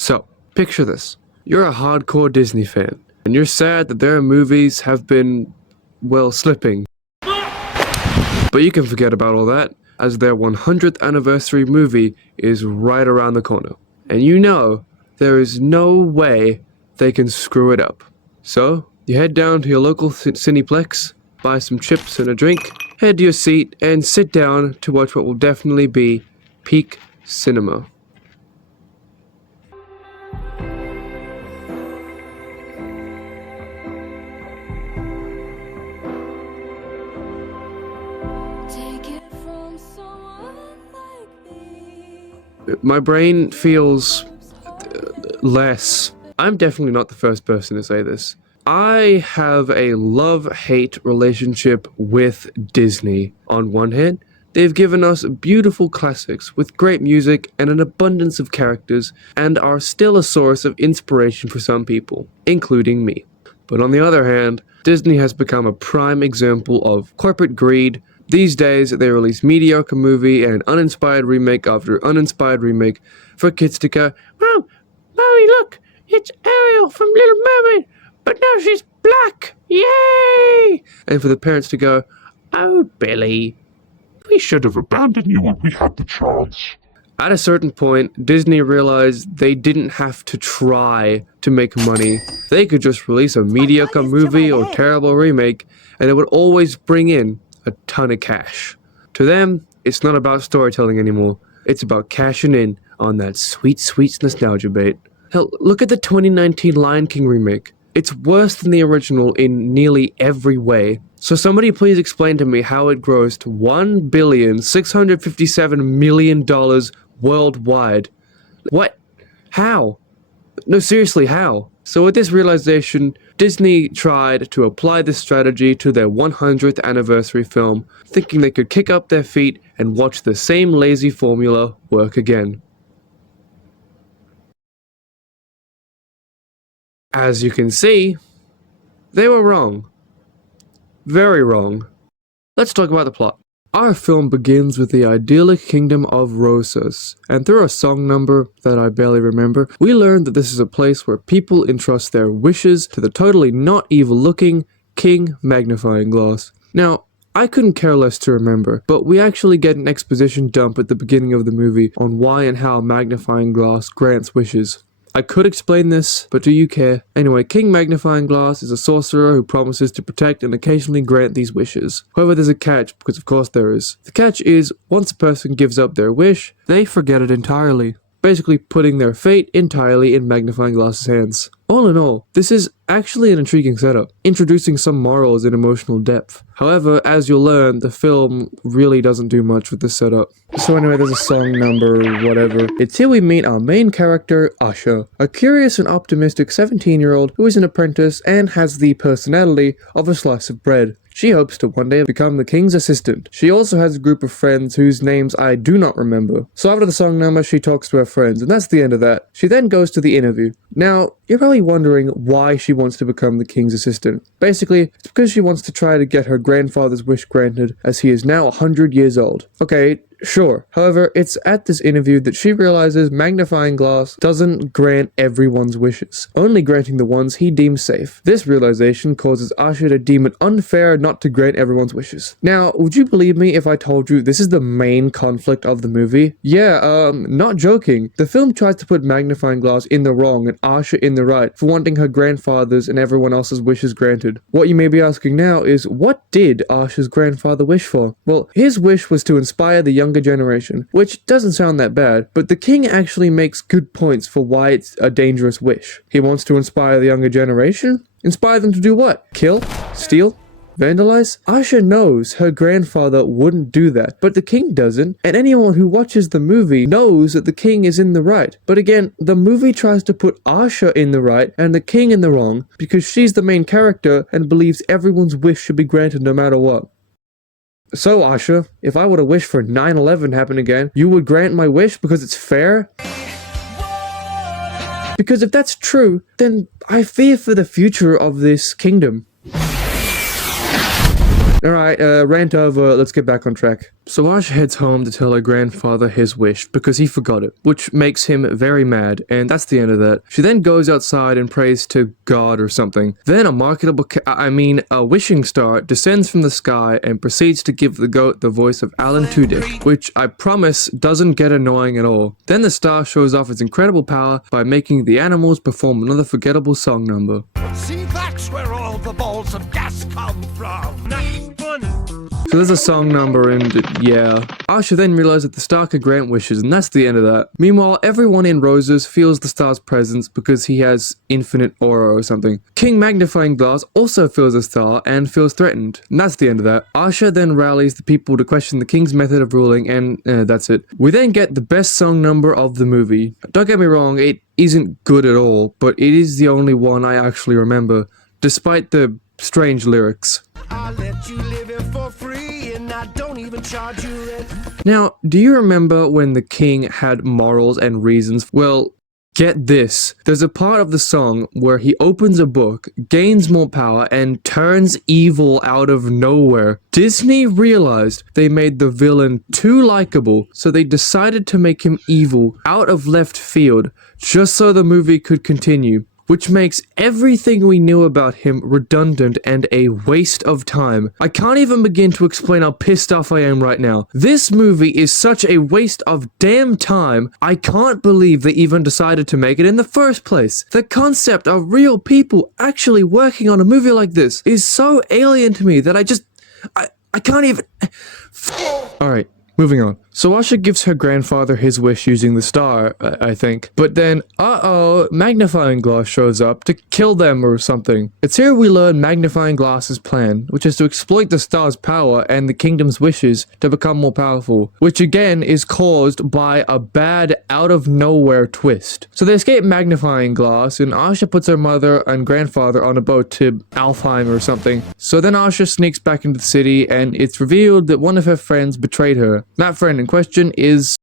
So, picture this. You're a hardcore Disney fan, and you're sad that their movies have been, well, slipping. But you can forget about all that, as their 100th anniversary movie is right around the corner. And you know, there is no way they can screw it up. So, you head down to your local Cineplex, buy some chips and a drink, head to your seat, and sit down to watch what will definitely be peak cinema. My brain feels less. I'm definitely not the first person to say this. I have a love-hate relationship with Disney. On one hand, they've given us beautiful classics with great music and an abundance of characters, and are still a source of inspiration for some people, including me. But on the other hand, Disney has become a prime example of corporate greed. These days, they release mediocre movie and uninspired remake after uninspired remake for kids to go, "Mom, Mommy, look, it's Ariel from Little Mermaid, but now she's black, yay!" And for the parents to go, "Oh, Billy, we should have abandoned you when we had the chance." At a certain point, Disney realized they didn't have to try to make money. They could just release a mediocre movie or terrible remake, and it would always bring in a ton of cash. To them, it's not about storytelling anymore. It's about cashing in on that sweet, sweet nostalgia bait. Hell, look at the 2019 Lion King remake. It's worse than the original in nearly every way. So somebody please explain to me how it grossed $1,657,000,000 worldwide. What? How? No, seriously, how? So with this realization, Disney tried to apply this strategy to their 100th anniversary film, thinking they could kick up their feet and watch the same lazy formula work again. As you can see, they were wrong. Very wrong. Let's talk about the plot. Our film begins with the idyllic kingdom of Rosas, and through a song number that I barely remember, we learn that this is a place where people entrust their wishes to the totally not evil-looking King Magnifying Glass. Now, I couldn't care less to remember, but we actually get an exposition dump at the beginning of the movie on why and how Magnifying Glass grants wishes. I could explain this, but do you care? Anyway, King Magnifying Glass is a sorcerer who promises to protect and occasionally grant these wishes. However, there's a catch, because of course there is. The catch is, once a person gives up their wish, they forget it entirely. Basically putting their fate entirely in Magnifying Glass's hands. All in all, this is actually an intriguing setup, introducing some morals and emotional depth. However, as you'll learn, the film really doesn't do much with this setup. So anyway, there's a song number, whatever. It's here we meet our main character, Asha, a curious and optimistic 17-year-old who is an apprentice and has the personality of a slice of bread. She hopes to one day become the king's assistant. She also has a group of friends whose names I do not remember. So after the song number, she talks to her friends, and that's the end of that. She then goes to the interview. Now, you're probably wondering why she wants to become the king's assistant. Basically, it's because she wants to try to get her grandfather's wish granted, as he is now 100 years old. Okay, sure. However, it's at this interview that she realizes Magnifying Glass doesn't grant everyone's wishes, only granting the ones he deems safe. This realization causes Asha to deem it unfair not to grant everyone's wishes. Now, would you believe me if I told you this is the main conflict of the movie? Yeah, not joking. The film tries to put Magnifying Glass in the wrong and Asha in the right for wanting her grandfather's and everyone else's wishes granted. What you may be asking now is, what did Asha's grandfather wish for? Well, his wish was to inspire the younger generation, which doesn't sound that bad, but the king actually makes good points for why it's a dangerous wish. He wants to inspire the younger generation? Inspire them to do what? Kill? Steal? Vandalize? Asha knows her grandfather wouldn't do that, but the king doesn't, and anyone who watches the movie knows that the king is in the right. But again, the movie tries to put Asha in the right and the king in the wrong because she's the main character and believes everyone's wish should be granted no matter what. So Asha, if I were to wish for 9/11 happen again, you would grant my wish because it's fair? Because if that's true, then I fear for the future of this kingdom. Alright, rant over, let's get back on track. So Asha heads home to tell her grandfather his wish, because he forgot it, which makes him very mad, and that's the end of that. She then goes outside and prays to God or something. Then a wishing star descends from the sky and proceeds to give the goat the voice of Alan Tudyk, which I promise doesn't get annoying at all. Then the star shows off its incredible power by making the animals perform another forgettable song number. See, that's where all the balls of gas come from. That's funny. So there's a song number and yeah. Asha then realizes that the star could grant wishes and that's the end of that. Meanwhile, everyone in Roses feels the star's presence because he has infinite aura or something. King Magnifying Glass also feels the star and feels threatened. And that's the end of that. Asha then rallies the people to question the king's method of ruling and that's it. We then get the best song number of the movie. Don't get me wrong, it isn't good at all, but it is the only one I actually remember, despite the strange lyrics. I'll let you live it for free and I don't even charge you rent. Now, do you remember when the king had morals and reasons? Well, get this. There's a part of the song where he opens a book, gains more power, and turns evil out of nowhere. Disney realized they made the villain too likable, so they decided to make him evil out of left field, just so the movie could continue. Which makes everything we knew about him redundant and a waste of time. I can't even begin to explain how pissed off I am right now. This movie is such a waste of damn time, I can't believe they even decided to make it in the first place. The concept of real people actually working on a movie like this is so alien to me that I can't even... Alright. Moving on. So Asha gives her grandfather his wish using the star, I think. But then, Magnifying Glass shows up to kill them or something. It's here we learn Magnifying Glass's plan, which is to exploit the star's power and the kingdom's wishes to become more powerful, which again is caused by a bad out-of-nowhere twist. So they escape Magnifying Glass, and Asha puts her mother and grandfather on a boat to Alfheim or something. So then Asha sneaks back into the city, and it's revealed that one of her friends betrayed her. That friend in question is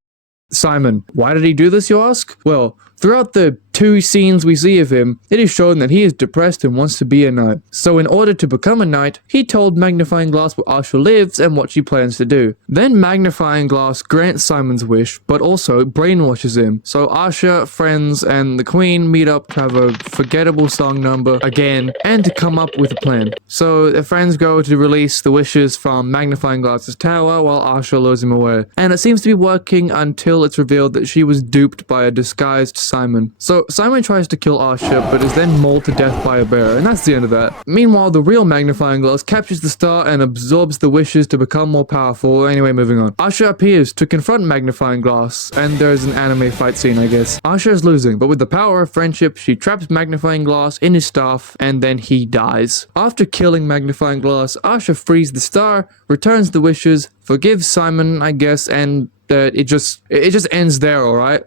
Simon. Why did he do this, you ask? Well, throughout the 2 scenes we see of him, it is shown that he is depressed and wants to be a knight. So in order to become a knight, he told Magnifying Glass where Asha lives and what she plans to do. Then Magnifying Glass grants Simon's wish, but also brainwashes him. So Asha, friends, and the queen meet up to have a forgettable song number again, and to come up with a plan. So the friends go to release the wishes from Magnifying Glass's tower while Asha lures him away. And it seems to be working until it's revealed that she was duped by a disguised Simon. So Simon tries to kill Asha, but is then mauled to death by a bear, and that's the end of that. Meanwhile, the real Magnifying Glass captures the star and absorbs the wishes to become more powerful. Anyway, moving on. Asha appears to confront Magnifying Glass, and there's an anime fight scene, I guess. Asha is losing, but with the power of friendship, she traps Magnifying Glass in his staff, and then he dies. After killing Magnifying Glass, Asha frees the star, returns the wishes, forgives Simon, I guess, and it just ends there, alright?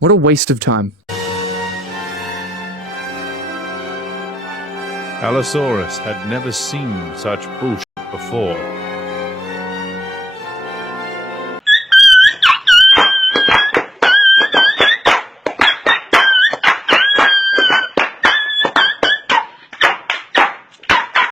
What a waste of time. Allosaurus had never seen such bullshit before.